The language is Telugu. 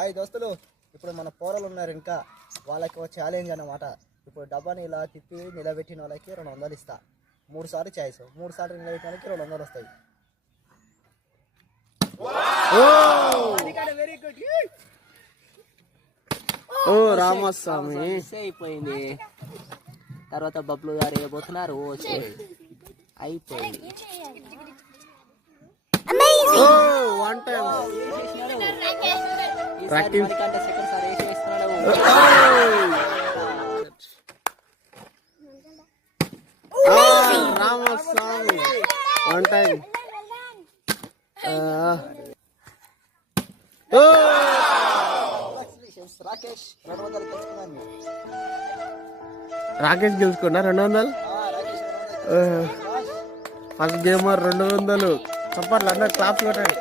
హాయ్ దోస్తులు, ఇప్పుడు మన పోరలు ఉన్నారు ఇంకా, వాళ్ళకి ఒక ఛాలెంజ్ అన్నమాట. ఇప్పుడు డబ్బాని ఇలా తిప్పి నిలబెట్టిన వాళ్ళకి 200 ఇస్తా. 3 సార్లు ఛాయిస్, 3 సార్లు నిలబెట్టిన వాళ్ళకి 200 వస్తాయి. ఓ రామస్వామి అయిపోయింది. తర్వాత బబ్లు గారు వేయబోతున్నారు. అయిపోయింది. One time Ramaswamy one time. Rakesh గెలుచుకున్నా 200. First gamer 200. చప్పట్లు అందరు క్లాప్స్ కొట్టాడు.